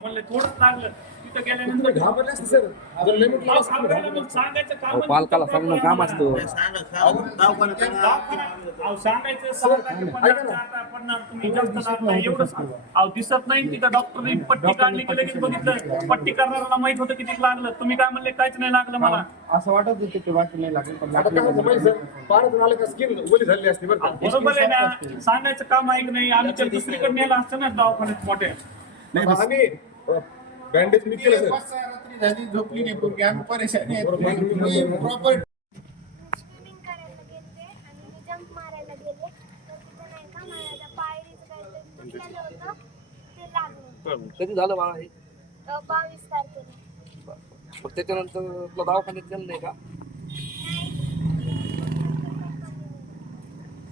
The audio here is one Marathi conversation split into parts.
म्हणले थोडंच लागलं. तिथं गेल्यानंतर घाबरले असते सर. जर लय म्हटलं अहो, असतं तर घाबरायला घाबरले मग सांगायचं काम अहो, पालकाला सांगणं काम असतं. अहो, सांगायचं सहा टाके पडणार, चार टाके पडणार, तुम्ही जास्त लागणार, एवढं सांगा. अहो, दिसत नाही तिथं डॉक्टरने पट्टी काढली की लगेच बघितलं. पट्टी करणाऱ्याला माहीत होतं किती लागलं. तुम्ही काय म्हणले काहीच नाही लागलं मला. असं वाटत होतं की बाकी नाही लागेल पण आता काय होतं माहिती सर? पाण्यातून आलं का स्किन ओली झाली असते बरं का? बरोबर आहे ना. सांगायचं काम आहे की नाही आम्ही तर दुसरीकडे नेलं असतं ना दवाखान्यात मोठ्या. आम्ही बँडेज मी केलं सर पाच सहा रात्री झाली झोपली नाही पूर्वी आम्ही परेशानी प्रॉपर स्विमिंग करायला गेले आणि मी जंप मारायला गेले. तर तिथं नाही का माझ्या पायरीचं काहीतरी तुटलेलं होतं. ते लागलं. कधी झालं बाळा हे? अं, बावीस तारखेला. मग त्याच्यानंतर तुला दवाखान्यात गेलं नाही का?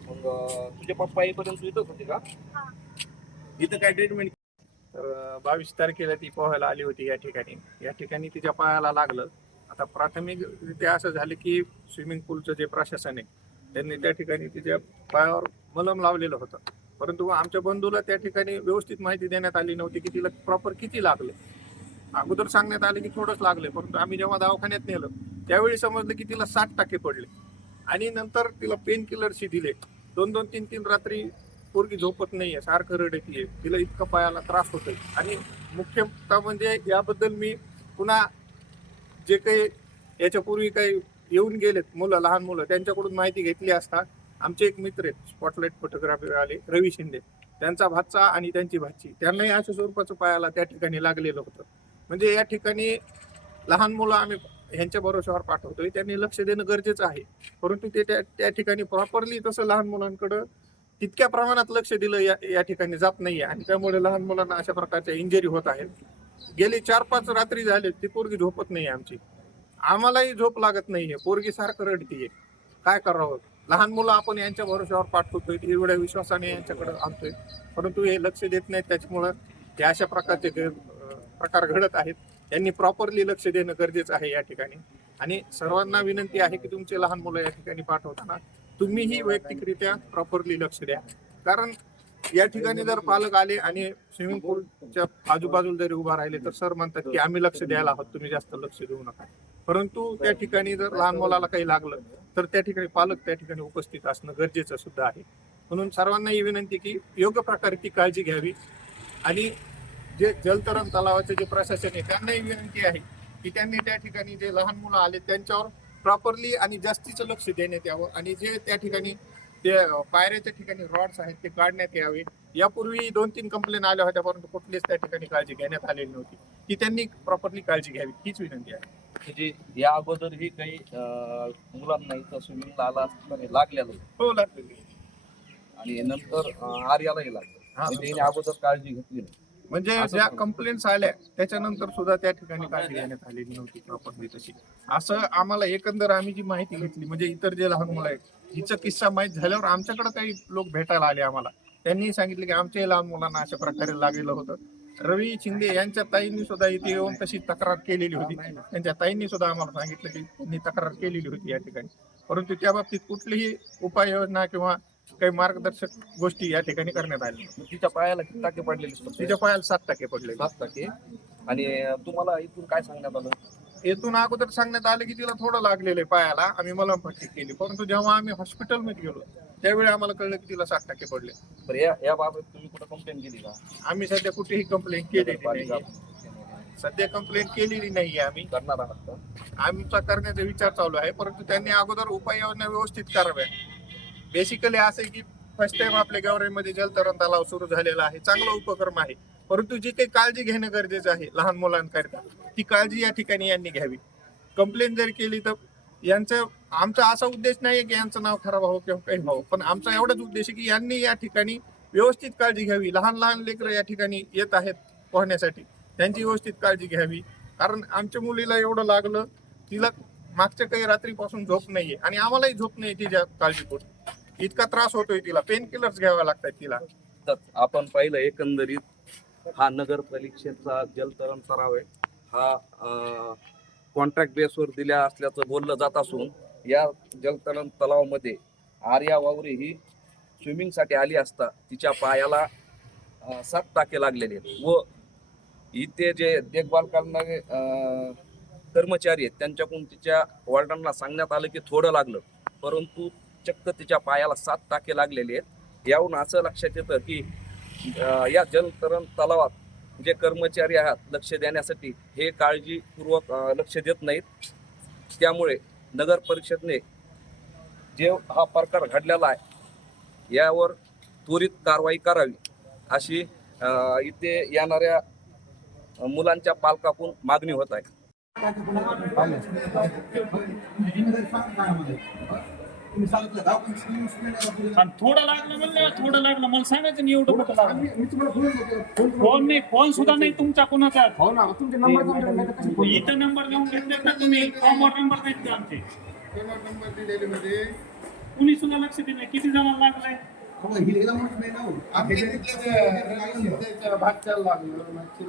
मग अं, तुझे पप्पा येईपर्यंत इथंच होते का? हा. इथं काय ट्रीटमेंट तर बावीस तारखेला ती पोहायला आली होती या ठिकाणी. या ठिकाणी तिच्या पायाला लागलं. आता प्राथमिक असं झालं की स्विमिंग पूलचं जे प्रशासन आहे त्यांनी त्या ठिकाणी तिच्या पायावर मलम लावलेलं होतं. परंतु आमच्या बंधूला त्या ठिकाणी व्यवस्थित माहिती देण्यात आली नव्हती की तिला प्रॉपर किती लागले. अगोदर सांगण्यात आलं की थोडंच लागले परंतु आम्ही जेव्हा दवाखान्यात नेलं त्यावेळी समजलं की तिला साठ टक्के पडले. आणि नंतर तिला पेन किलरशी दिले. दोन दोन तीन तीन रात्री पोरगी झोपत नाहीये सारखं रडतीये तिला इतका पायाला त्रास होतोय. आणि मुख्यतः म्हणजे याबद्दल मी पुन्हा जे काही याच्यापूर्वी काही येऊन गेलेत मुलं लहान मुलं त्यांच्याकडून माहिती घेतली असता आमचे एक मित्र आहेत स्पॉटलाईट फोटोग्राफी आले रवी शिंदे. त्यांचा भाचा आणि त्यांची भाची. त्यांनाही अशा स्वरूपाचं पायाला त्या ठिकाणी लागलेलं होतं. म्हणजे या ठिकाणी लहान मुलं आम्ही ह्यांच्या भरोश्यावर पाठवतोय. त्यांनी लक्ष देणं गरजेचं आहे. परंतु ते त्या त्या ठिकाणी प्रॉपरली तसं लहान मुलांकडं तितक्या प्रमाणात लक्ष दिलं या या ठिकाणी जात नाहीये. आणि त्यामुळे लहान मुलांना अशा प्रकारच्या इंजरी होत आहेत. गेली चार पाच रात्री झाले ती पोरगी झोपत नाही आमची. आम्हालाही झोप लागत नाहीये. पोरगी सारखं रडतीये. काय करावं? लहान मुलं आपण यांच्या भरोश्यावर पाठवतोय एवढ्या विश्वासाने यांच्याकडे आणतोय. परंतु हे लक्ष देत नाहीत. त्याच्यामुळं हे अशा प्रकारचे प्रकार घडत आहेत यांनी प्रॉपरली लक्ष देणं गरजेचं आहे या ठिकाणी. आणि सर्वांना विनंती आहे की तुमचे लहान मुलं या ठिकाणी पाठवताना तुम्हीही वैयक्तिकरित्या प्रॉपरली लक्ष द्या. कारण या ठिकाणी जर पालक आले आणि स्विमिंग पूलच्या आजूबाजूला जरी उभा राहिले तर सर म्हणतात की आम्ही लक्ष द्यायला आहोत. तुम्ही जास्त लक्ष देऊ नका. परंतु त्या ठिकाणी जर लहान मुलाला काही लागलं तर त्या ठिकाणी पालक त्या ठिकाणी उपस्थित असणं गरजेचं सुद्धा आहे. म्हणून सर्वांना ही विनंती की योग्य प्रकारे ती काळजी घ्यावी. आणि जे जलतरण तलावाचे जे प्रशासन आहे त्यांनाही विनंती आहे की त्यांनी त्या ठिकाणी जे लहान मुलं आले त्यांच्यावर प्रॉपरली आणि जास्तीचं लक्ष देण्यात यावं. आणि जे त्या ठिकाणी ते पायऱ्याच्या ठिकाणी रॉड्स आहेत ते काढण्यात यावे. यापूर्वी दोन तीन कंप्लेन आल्या होत्या परंतु कुठलीच त्या ठिकाणी काळजी घेण्यात आलेली नव्हती. ती त्यांनी प्रॉपरली काळजी घ्यावी हीच विनंती आहे. म्हणजे या अगोदरही काही अं, मुलांना इथं स्विमिंगला आला असताना लागलेलं हो लागलेली आणि नंतर अं, आर्यालाही लागलं. हा. म्हणजे अगोदर काळजी घेतली नाही. म्हणजे ज्या. कंप्लेंट्स आल्या त्याच्यानंतर सुद्धा त्या ठिकाणी काळजी घेण्यात आलेली नव्हती प्रॉपरली तशी असं आम्हाला एकंदर आम्ही जी माहिती घेतली म्हणजे इतर जे लहान मुलं आहेत हिचा किस्सा माहीत झाल्यावर आमच्याकडे काही लोक भेटायला आले आम्हाला. त्यांनी सांगितलं की आमच्याही लहान मुलांना अशा प्रकारे लागलेलं होतं. रवी शिंदे यांच्या ताईंनी सुद्धा इथे येऊन तशी तक्रार केलेली होती. त्यांच्या ताईंनी सुद्धा आम्हाला सांगितलं की त्यांनी तक्रार केलेली होती या ठिकाणी. परंतु त्या बाबतीत कुठलीही उपाययोजना किंवा काही मार्गदर्शक गोष्टी या ठिकाणी करण्यात आल्या. मग तिच्या पायाला किती टाके पडलेले असतात? तिच्या पायाला सात टक्के पडले सात टाके. आणि तुम्हाला इथून काय सांगण्यात आलं? येथून अगोदर सांगण्यात आलं की तिला थोडं लागलेलं आहे पायाला. आम्ही मलमपट्टी केली. परंतु जेव्हा आम्ही हॉस्पिटलमध्ये गेलो त्यावेळी आम्हाला कळलं की तिला सात टक्के पडले. तर या याबाबत तुम्ही कुठं कंप्लेंट केली का? आम्ही सध्या कुठेही कंप्लेंट केलेली नाही सध्या कंप्लेंट केलेली नाहीये आम्ही. करणार आहात का? आमचा करण्याचा विचार चालू आहे. परंतु त्यांनी अगोदर उपाययोजना व्यवस्थित कराव्या बेसिकली असं आहे की फर्स्ट टाइम आपल्या गौरवमध्ये जलतरण तलाव सुरू झालेला आहे. चांगला उपक्रम आहे. परंतु जी काही काळजी घेणं गरजेचं आहे लहान मुलांकरिता ती काळजी या ठिकाणी यांनी घ्यावी. कंप्लेंट जर केली तर यांचं आमचा असा उद्देश नाही की यांचं नाव खराब व्हावं किंवा काही व्हावं पण आमचा एवढाच उद्देश आहे की यांनी या ठिकाणी व्यवस्थित काळजी घ्यावी. लहान लहान लेकरं या ठिकाणी येत आहेत पोहण्यासाठी. त्यांची व्यवस्थित काळजी घ्यावी. कारण आमच्या मुलीला एवढं लागलं तिला मागच्या काही रात्रीपासून झोप नाहीये आणि आम्हालाही झोप नाही तिच्या काळजीपूर्ण इतका त्रास होतोय तिला. पेन किलर्स घ्याव्या लागतात तिला. तर आपण पाहिलं एकंदरीत हा नगर जलतरण सराव आहे. हा कॉन्ट्रॅक्ट बेसवर दिल्या असल्याचं बोललं जात असून या जलतरण तलावामध्ये आर्या वावरे ही स्विमिंगसाठी आली असता तिच्या पायाला सात टाके लागलेले आहेत. व इथे जे देखभाल करणारे कर्मचारी आहेत त्यांच्याकडून तिच्या वॉर्डांना सांगण्यात आलं की थोडं लागलं. परंतु चक्क तिच्या पायाला सात टाके लागलेले आहेत. याहून असं लक्षात येतं की या जलतरण तलावात जे कर्मचारी आहात लक्ष देण्यासाठी हे काळजीपूर्वक लक्ष देत नाहीत. त्यामुळे नगर परिषदने जे हा प्रकार घडलेला आहे यावर त्वरित कारवाई करावी अशी इथे येणाऱ्या मुलांच्या पालकाकडून मागणी होत आहे. आणि थोडं लागलं म्हणलं थोडं लागलं. मला सांगायचं नाही एवढं कुठं लागलं. फोन नाही फोन सुद्धा नाही तुमचा कोणाचा. हो ना तुमचे नंबर इथं नंबर घेऊन घेतले ना तुम्ही फॉर्मवर नंबर का आमचे. कुणी सुद्धा लक्ष दिलं नाही. किती जणांना लागलंय?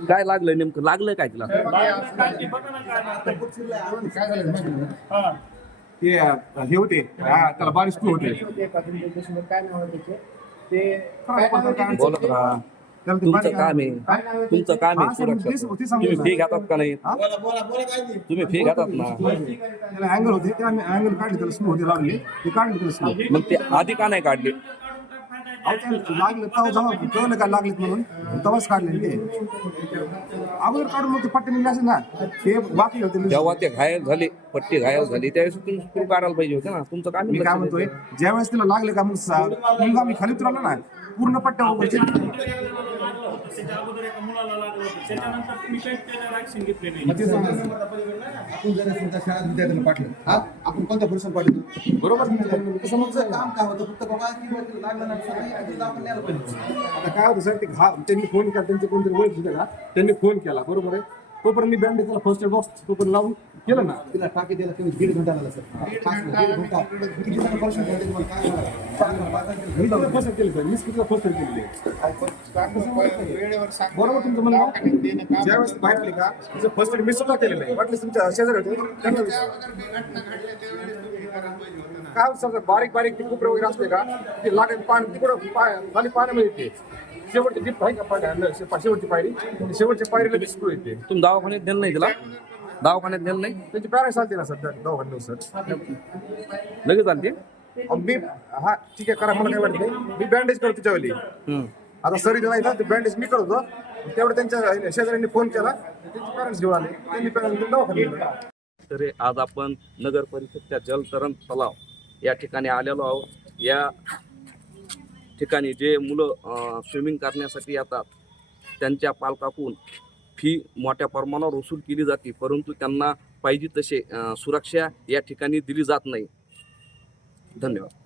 काय लागलं नेमकं? लागलं काय तिला? लागलं काय ते बघा ना काय लागलंय. हा. ते हे होते. हा, त्याला स्क्रू होते. तुमचं काम आहे. तुमचं काम आहे सर, सुरक्षा तुम्ही फी. घेतात का नाही? तुम्ही फी घेतात ना? अँगल होते ते आम्ही अँगल काढले त्याला स्क्रू होते लावले ते काढले त्याला स्क्रू मग ते आधी का नाही काढले? लागलं तेव्हा जेव्हा कळलं का लागलेत म्हणून तेव्हाच काढले ते. अगोदर काढून मग ते पट्टे निघले असेल ना ते बाकी होते जेव्हा ते घायल झाले पट्टी घायल झाली त्यावेळेस तुम्ही स्क्रू काढायला पाहिजे होते ना. तुमचं काम मी काय म्हणतोय ज्यावेळेस तिला लागले का मग मग आम्ही खाली उतरवलं ना. पूर्ण नाही आपण जर समजा शाळेत विद्यार्थ्यांना पाठलं हा आपण कोणत्या पुरुषांना पाठवतो बरोबर. तसं मग जर काम काय होतं फक्त बाबा लागलं नाही आता काय होतं सर ते घा त्यांनी फोन केला त्यांचे कोणतरी ओळख होते का? त्यांनी फोन केला बरोबर आहे? तोपर्यंत मी बँडेज त्याला फर्स्ट एड बॉक्स तोपर्यंत लावून केलं ना. तिला टाकी द्यायला कमी दीड घंटा लागला सर. केलं. फर्स्ट एड केलं सर. मीच कितीला फर्स्ट एड केलेली बरोबर तुमचं म्हणणं ज्यावेळेस बाहेर का तुझं फर्स्ट एड मी सुद्धा केलेलं आहे वाटलं तुमच्या शेजारी होते. काय होतं समजा बारीक बारीक ते कुपरे वगैरे असते का? ते लागत पाणी तिकडं खाली पाण्यामध्ये येते शेवटची जीप आहे का पाय शेवटची पायरी शेवटच्या पायरीला बिस्कू येते. तुम्ही दवाखान्यात नेलं नाही तिला दवाखान्यात नेलं नाही? त्यांची पॅरेंट्स आलते ना सर दवाखान्यात सर. लगेच अहो, मी हा ठीक आहे करा मला काय वाटत नाही. मी बँडेज करतो हम्म. आता सर इथं नाही ना ते बँडेज मी करतो. तेवढं त्यांच्या शेजाऱ्यांनी फोन केला. त्यांचे पॅरेंट्स घेऊन आले. त्यांनी पॅरेंट्स दवाखान्यात नेलं. तर आज आपण नगर परिषदच्या जलतरण तलाव या ठिकाणी आलेलो आहोत. या ठिकाणी जे मुलं स्विमिंग करण्यासाठी येतात त्यांच्या पालकाकडून फी मोठ्या प्रमाणावर वसूल केली जाते परंतु त्यांना पाहिजे तसे सुरक्षा या ठिकाणी दिली जात नाही. धन्यवाद.